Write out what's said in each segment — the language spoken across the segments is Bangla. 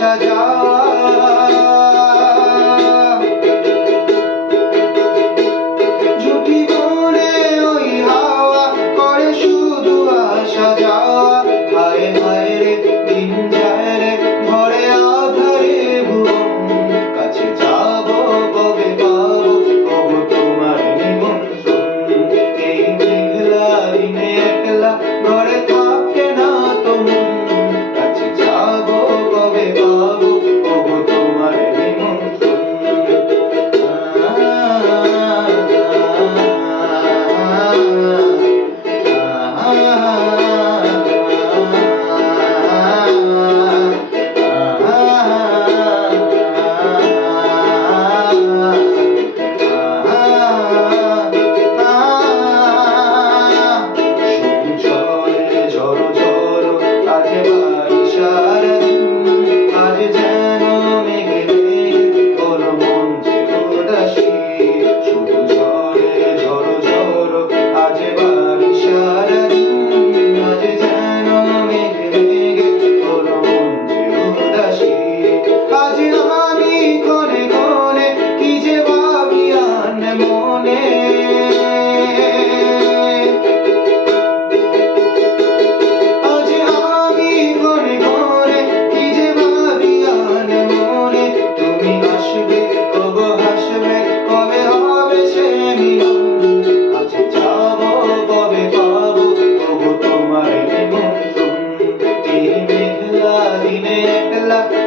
আসা যাওয়া ঝুঁকি মনে ওই হাওয়া করে শুধু আসা যাওয়া। হায় হায় রে দিন যায় রে ঘরে আধারে ভুবন, কাছে যাবো কবে পাবো ওগো তোমার নিমন্ত্রণ। এই মেঘলা দিনে একলা ঘরে থাকে না তো মন, কাছে যাবো কবে পাবো ওগো তোমার নিমন্ত্রণ।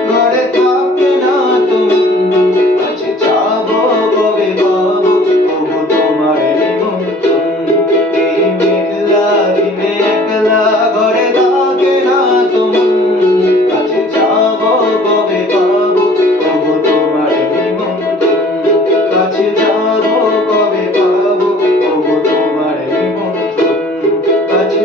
ঘরে থাকে না তুমি, কাছে যাবো কবে পাবো ওগো তোমার নিমন্ত্রণ। এই মেঘলা দিনে একলা ঘরে থাকে না তুমি, কাছে যাবো কবে পাবো ওগো তোমার নিমন্ত্রণ। কাছে যাবো কবে পাবো ওগো তোমার নিমন্ত্রণ। কাছে